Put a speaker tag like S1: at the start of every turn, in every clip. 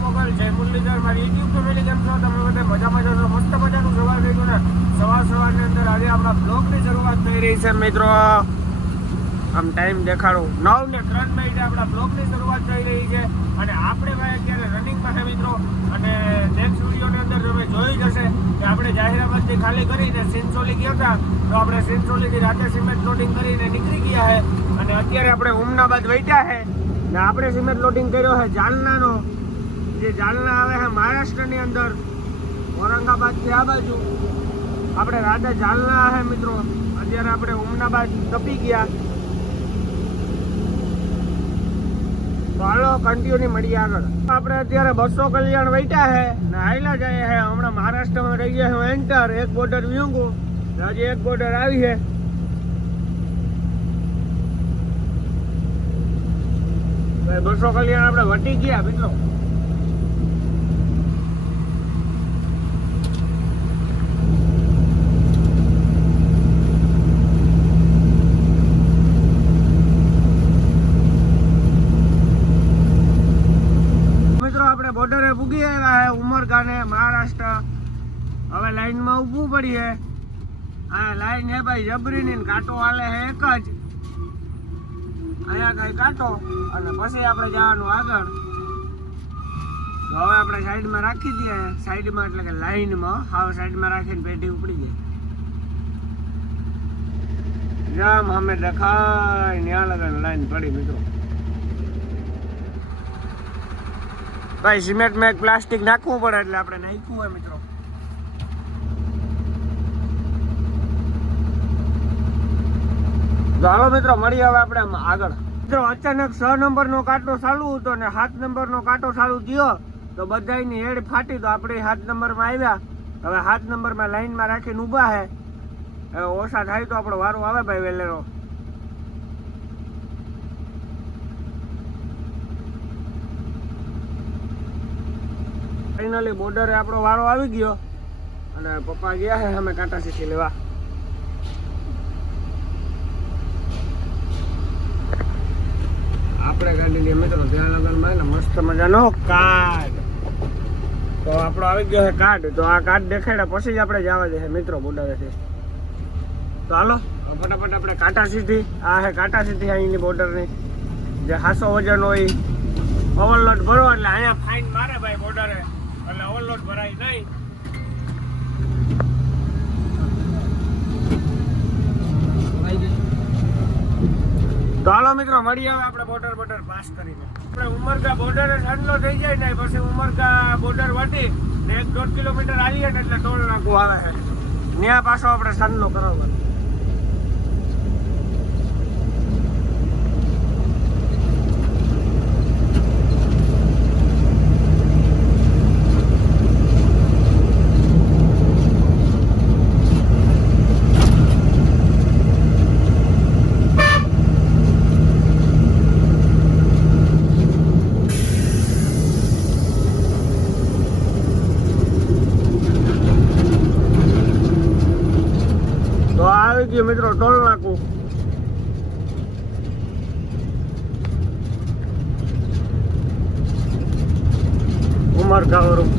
S1: મુરલીધર મારી યુટ્યુબ છો? તમે બધા મજામાં છો? મસ્ત મજાનું સવાર થઈ ને. સવાર સવારની અંદર આજે આપણા બ્લોગની શરૂઆત થઈ રહી છે, મિત્રો. આમ ટાઈમ દેખાડું. નવ ને ત્રણ મિનિટે આપણા બ્લોગની શરૂઆત થઈ રહી છે. અને આપણે ભાઈ અત્યારે રનિંગમાં છે, મિત્રો. અને નેક્સ્ટ વિડીયોની અંદર તમે જોઈ જશે કે આપણે જાહેરાબાદથી ખાલી કરીને સિંચોલી ગયા તો આપણે સિંચોલીથી રાતે સિમેન્ટ લોડિંગ કરીને નીકળી ગયા છે. અને અત્યારે આપણે ઉમનાબાદ વૈટ્યા છે. ને આપણે સિમેન્ટ લોડિંગ કર્યો છે જાલનાનો જે જાલના આવે છે મહારાષ્ટ્રની અંદર ઔરંગાબાદથી આ બાજુ. આપણે રાજા જાલના છે મિત્રો, અત્યારે આપણે ઉમનાબાદ તપી ગયા. તો હાલો કન્ટિન્યુ મળીએ આગળ. આપણે અત્યારે બસો કલ્યાણ વૈટા છે ને આયલા જાય છે. હમણાં મહારાષ્ટ્રમાં રહી ગયા હું એન્ટર એક બોર્ડર વ્યુંગુ હજી એક બોર્ડર આવી છે. બસો કલ્યાણ આપણે વટી ગયા મિત્રો મિત્રો આપણે બોર્ડરે પૂગી આવ્યા છે ઉમરગાને મહારાષ્ટ્ર. હવે લાઈનમાં ઊભું પડીએ આ લાઈન છે ભાઈ જબરીની કાંટો હાલે છે એક જ. અહીંયા કઈ કાંટો અને પછી આપણે જવાનું આગળ. હવે આપણે સાઈડમાં રાખી દઈએ. સાઈડમાં એટલે કે લાઈનમાં. હાવ સાઈડમાં રાખીને પેટી ઉપડી ગઈ. જામ અમે દેખાય ન્યા લગન લાઈન પડી મિત્રો. ભાઈ સિમેન્ટ મેં પ્લાસ્ટિક નાખવું પડે એટલે આપણે નાખ્યું હોય મિત્રો. ચાલો મિત્રો, મળીએ હવે આપણે આગળ. મિત્રો, અચાનક છ નંબરનો કાંટો ચાલુ હતો ને સાત નંબરનો કાંટો ચાલુ થયો, તો બધાની હેડ ફાટી, તો આપણે સાત નંબરમાં આવ્યા. હવે સાત નંબરમાં લાઈનમાં રાખીને ઊભા હે. હવે ઓછા થાય તો આપણો વારો આવે ભાઈ વેલેરો. ફાઇનલી બોર્ડરે આપણો વારો આવી ગયો. અને પપ્પા ગયા છે અમે કાંટા શીખી લેવા. આપણે કાઢી લઈએ મિત્રો ને મસ્ત મજાનો કાર્ડ તો આપણો આવી ગયો છે કાર્ડ તો આ કાર્ડ દેખાડ્યા પછી જ આપણે જવા દે મિત્રો બોર્ડરેથી તો હાલો ફટાફટ આપણે કાંટા સીધી આ છે કાંટા સીધી અહીંની બોર્ડરની જે હાસો વજન હોય ઓવરલોડ ભરો એટલે અહીંયા ફાઇન મારે ભાઈ બોર્ડરે ઓવરલોડ ભરાય નહીં. તો મિત્રો, મળીએ આવે આપણે બોર્ડર બોર્ડર પાસ કરીને. આપણે ઉમરગા બોર્ડર સાંજનો થઈ જાય ને, પછી ઉમરગા બોર્ડર વટી ને એક દોઢ કિલોમીટર આવીએ ને એટલે ટોલ નાખવું આવે ત્યાં પાછો આપણે સાંજનો કરાવવાનો તો આ મિત્રો ટોલ નાકું ઉમર ગાવરું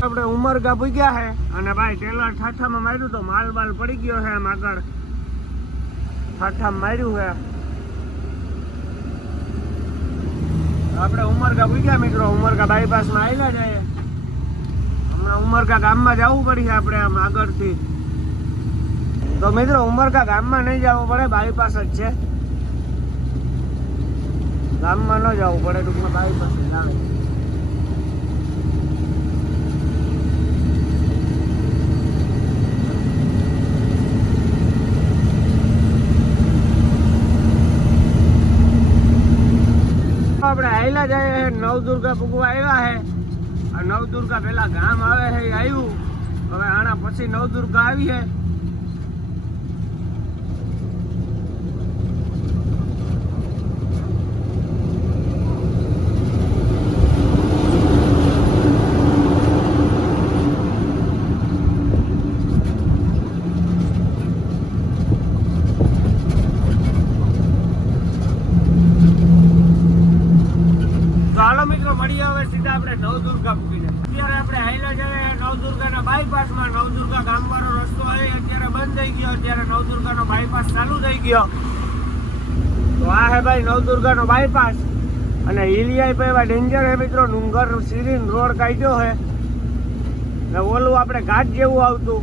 S1: આપણે ઉમરગા પૂગ્યા છે અને ભાઈ, ટેલર ઠાઠામાં માર્યું તો માલ બાલ પડી ગયો છે આમ આગળ. ઠાઠામાં માર્યું છે. આપણે ઉમરગા પૂગ્યા મિત્રો, ઉમરગા બાયપાસમાં આવેલા જાય હમણાં ઉમરગા ગામમાં જવું પડશે આપણે આમ આગળથી. તો મિત્રો ઉમરકા ગામમાં નહીં જવું પડે બાયપાસ જ છે. ગામમાં ન જવું પડે, ટૂંકમાં બાયપાસ છે નવદુર્ગા પૂગવા આવ્યા છે નવદુર્ગા પેલા ગામ આવે છે એ આવ્યું હવે આના પછી નવદુર્ગા આવી છે આપણે નવદુર્ગા પૂકી જાય અત્યારે આપણે હાઈલા જઈએ નવદુર્ગાના બાયપાસમાં નવદુર્ગા ગામવાળો રસ્તો છે અત્યારે બંધ થઈ ગયો અત્યારે નવદુર્ગાનો બાયપાસ ચાલુ થઈ ગયો તો ભાઈ નવદુર્ગાનો બાયપાસ અને હિલિયાઈ પર એવા ડેન્જર હે મિત્રો, ડુંગર સિરીન રોડ કાઢ્યો હે. ને ઓલું આપણે ઘાટ જેવું આવતું.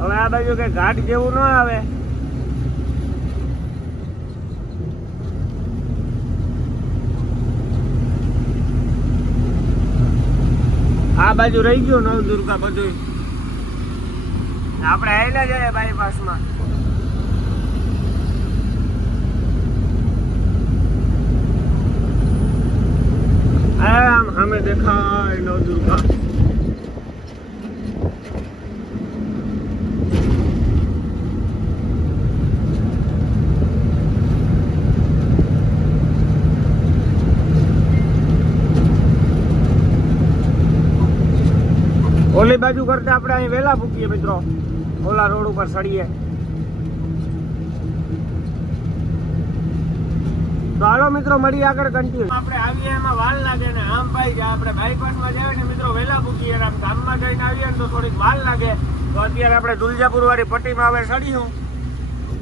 S1: હવે આ બાજુ કે ઘાટ જેવું ન આવે. આ બાજુ રહી ગયું નવદુર્ગા બધું આપણે આવેલા જઈએ બાયપાસમાં આમ સામે દેખાય નવદુર્ગા ઓલી બાજુ કરતા આપણે અહીં વેલા ફૂકીએ મિત્રો. ઓલા રોડ ઉપર સડીએ તો હાલો મિત્રો મળી આગળ કન્ટિન્યુ આપણે આવીએ એમાં વાલ લાગે ને આમ ભાઈ કે આપણે બાયપાસમાં જઈએ ને મિત્રો ભૂકીએ અને આમ ગામમાં જઈને આવીએ ને તો થોડીક વાલ લાગે. તો અત્યારે આપણે દુલજાપુર વાળી પટ્ટીમાં હવે સડીશું.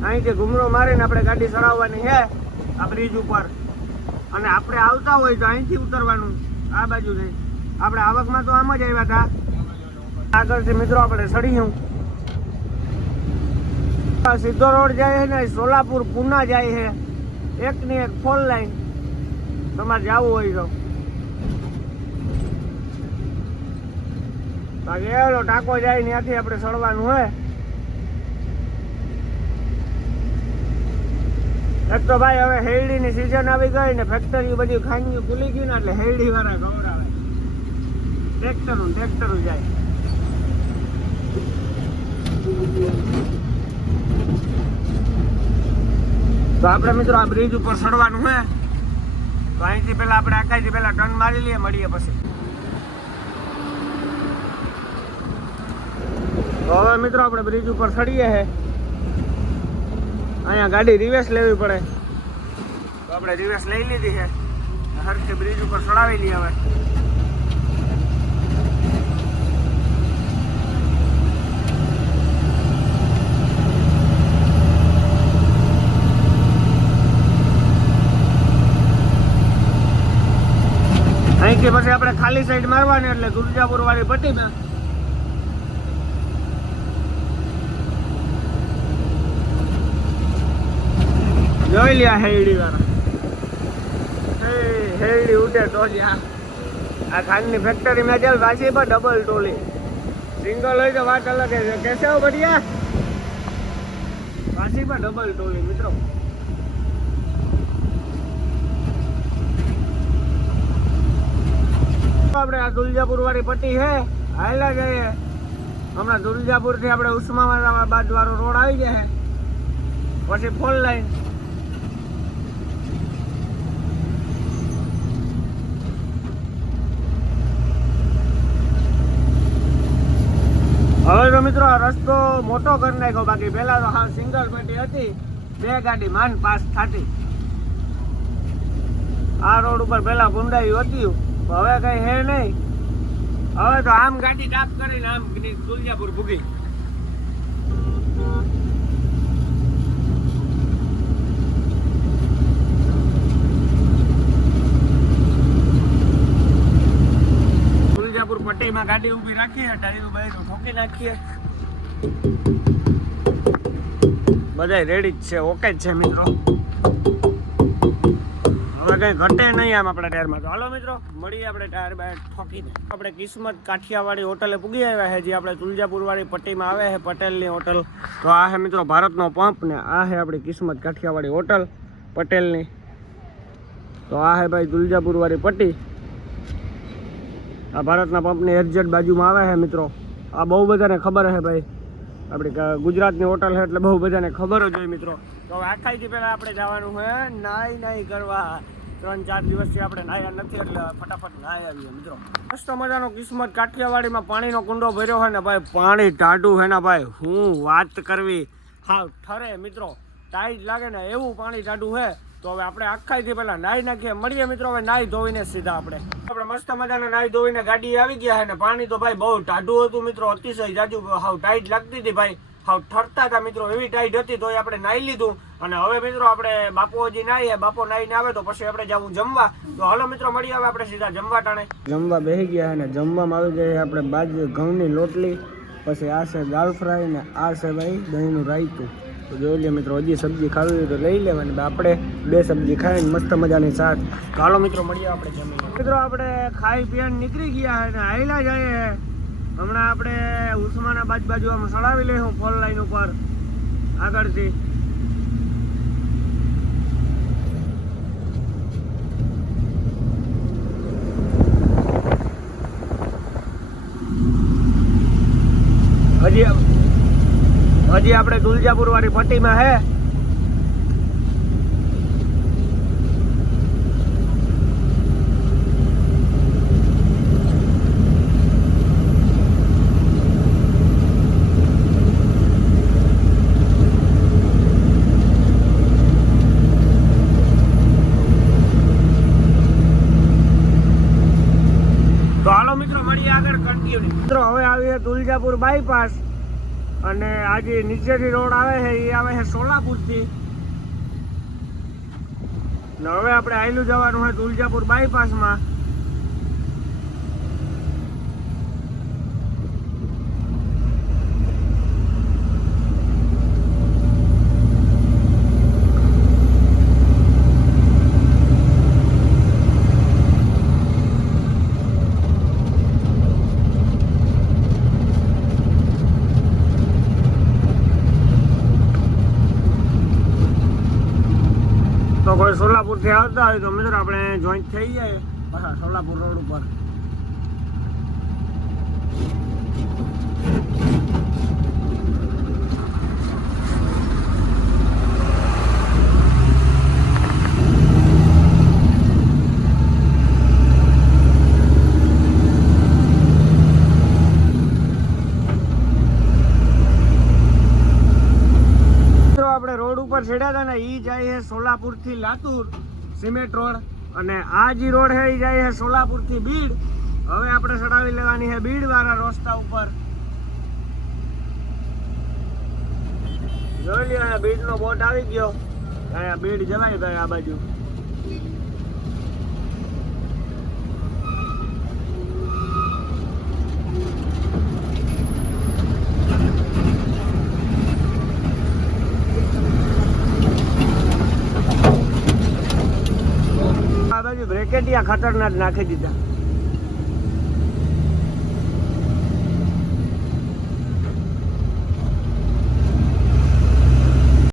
S1: અહીંથી ઘૂમરો મારીને આપણે ગાડી ચડાવવાની છે આ બ્રિજ ઉપર. અને આપણે આવતા હોય તો અહીંથી ઉતરવાનું આ બાજુ જઈ. આપણે આવકમાં તો આમ જ આવ્યા હતા. આગળથી મિત્રો આપણે સડીયું આ સીધો રોડ જાય છે ને સોલાપુર પૂના જાય છે. એક ને એક ફોન લાઈન તમારે જવું હોય તો. બાકી એલો ટાંકો જાય ત્યાંથી આપણે સડવાનું હોય એક તો ભાઈ હવે હેરડીની સિઝન આવી ગઈ ને ફેક્ટરી બધી ખાનગી ખુલી ગયું ને એટલે હેરડી વાળા ગવરાવે. ટ્રેક્ટરું ટ્રેક્ટરું જાય. તો આપણે મિત્રો આ બ્રિજ ઉપર ચડવાનું હે. તો અહીંથી પહેલાં આપણે આખાઈથી પહેલાં ટર્ન મારી લઈએ, મળીએ પછી. તો હવે મિત્રો આપણે બ્રિજ ઉપર ચડીએ હે. અહીંયા ગાડી રિવેસ લેવી પડે. તો આપણે રિવેસ લઈ લીધી છે હરખી બ્રિજ ઉપર ચડાવી લઈએ હવે. અહીંથી પછી આપણે ખાલી સાઈડ મારવાની એટલે ગુરજાપુર વાળી પટ્ટીમાં જોઈ લ્યા હેરડી વાળા. એ હેરડી ઉઠે તો જ આ. ખાંડની ફેક્ટરીમાં ચાલ, પાછી ડબલ ટોલી સિંગલ હોય તો વાત અલગ છે. કેસે બઢિયા? પાછી ડબલ ટોલી મિત્રો. આપણે આ દુલજાપુર વાળી પટ્ટી છે હાલા જઈએ. હમણાં દુલજાપુરથી આપણે ઉસ્માનાબાદ બાદ વાળો રોડ આવી જાય પછી ફોન લાઈન હવે તો મિત્રો, આ રસ્તો મોટો કરી નાખ્યો. બાકી પહેલા તો હા સિંગલ પટ્ટી હતી. બે ગાડી માન પાસ થતી. આ રોડ ઉપર પહેલા ગુંડાયું હતું. હવે કઈ હે નહીં. હવે તો આમ ગાડી ડાપ કરીને આમ સુલજાપુર ભૂગી. સુલજાપુર પટ્ટીમાં ગાડી ઊભી રાખીએ, ટાયરું બાયરું ઠોકી નાખીએ. બધા રેડી જ છે ઓકે જ છે મિત્રો. હવે કઈ ઘટે નહીં આમ આપણા ટાયરમાં. તો હાલો મિત્રો, મળીએ આપણે ટાયર બાયર ઠોકીને. આપણે કિસ્મત કાઠિયાવાડી હોટલે પૂગી આવ્યા છે જે આપણે તુલજાપુર વાળી પટ્ટીમાં આવે છે પટેલની હોટલ. તો આ છે મિત્રો ભારતનો પંપ ને આ છે આપણી કિસ્મત કાઠિયાવાડી હોટલ પટેલની. તો આ છે ભાઈ તુલજાપુર વાળી પટ્ટી. આ ભારતના પંપની એક્ઝેક્ટ બાજુમાં આવે છે મિત્રો. આ બહુ બધાને ખબર છે ભાઈ. આપણી ગુજરાતની હોટલ છે એટલે બહુ બધાને ખબર જ હોય મિત્રો. તો આખાઈથી પહેલાં આપણે જવાનું છે નાઈ નાઈ કરવા ત્રણ ચાર દિવસથી આપણે નાહ્યા નથી એટલે ફટાફટ નાહી આવીએ મિત્રો. મસ્ત મજાનો કિસ્મત કાઠિયાવાડીમાં પાણીનો કુંડો ભર્યો હોય ને ભાઈ, પાણી ટાઢું હે ને ભાઈ. હું વાત કરવી હા ઠરે મિત્રો. ટાઈટ લાગે ને એવું પાણી ટાઢું તો તો હવે આપણે આખાથી પહેલાં નાહી નાખીએ. મળીએ મિત્રો હવે નાહી ધોઈને સીધા આપણે. આપણે મસ્ત મજાના નાહી ધોઈને ગાડી આવી ગયા હે ને. પાણી તો ભાઈ બહુ ટાઢું હતું મિત્રો. અતિશય જાજુ હાવ ટાઈટ લાગતી હતી ભાઈ. હાવ ઠરતા હતા મિત્રો, એવી ટાઈટ હતી તોય આપણે નાહી લીધું. અને હવે મિત્રો આપણે બાપો હજી નાહીએ બાપો નાહીને આવે તો પછી આપણે જવું જમવા. તો હાલો મિત્રો મળી આવે આપણે સીધા જમવા ટાણે. જમવા બેસી ગયા અને જમવામાં આવી ગયા આપણે બાજુ ઘઉંની લોટલી, પછી આ છે દાળ ફ્રાય ને આ છે ભાઈ દહીંનું રાયતું. તો જોઈ લે મિત્રો, હજી સબ્જી ખાવી હોય તો લઈ લેવાની આપણે બે સબ્જી ખાઈને મસ્ત મજાની સાથ ચાલો મિત્રો, મળીએ આપણે જમીને. મિત્રો, આપણે ખાઈ પીને નીકળી ગયા અને આયલા જઈએ હમણાં આપણે ઉસ્માનાબાદ બાજુ આમ સડાવી લઈશું ફોર લાઈન ઉપર. આગળથી. હજી હજી આપણે તુલજાપુર વાળી પટ્ટીમાં હે તો હાલો મિત્રો મળીએ આગળ કન્ટિન્યુ મિત્રો હવે આવીએ બાયપાસ અને આ જે નીચેથી રોડ આવે છે, એ આવે છે સોલાપુરથી. હવે આપણે આયલું જવાનું હોય તુલજાપુર બાયપાસમાં કોઈ સોલાપુરથી આવતા હોય તો મિત્રો આપણે જોઈન્ટ થઈ જાય પાછા સોલાપુર રોડ ઉપર મિત્રો આપણે રોડ ઉપર ચડ્યા હતા ને એ જાય છે સોલાપુરથી લાતુર સિમેન્ટ રોડ. અને આ જે રોડ છે એ જાય છે સોલાપુરથી બીડ. હવે આપણે ચડાવી લેવાની છે બીડ વાળા રસ્તા ઉપર. જોઈ લ્યો બીડ નો બોટ આવી ગયો. અહીંયા બીડ જવાય ભાઈ આ બાજુ. આ ખાતરના નાખી દીધા.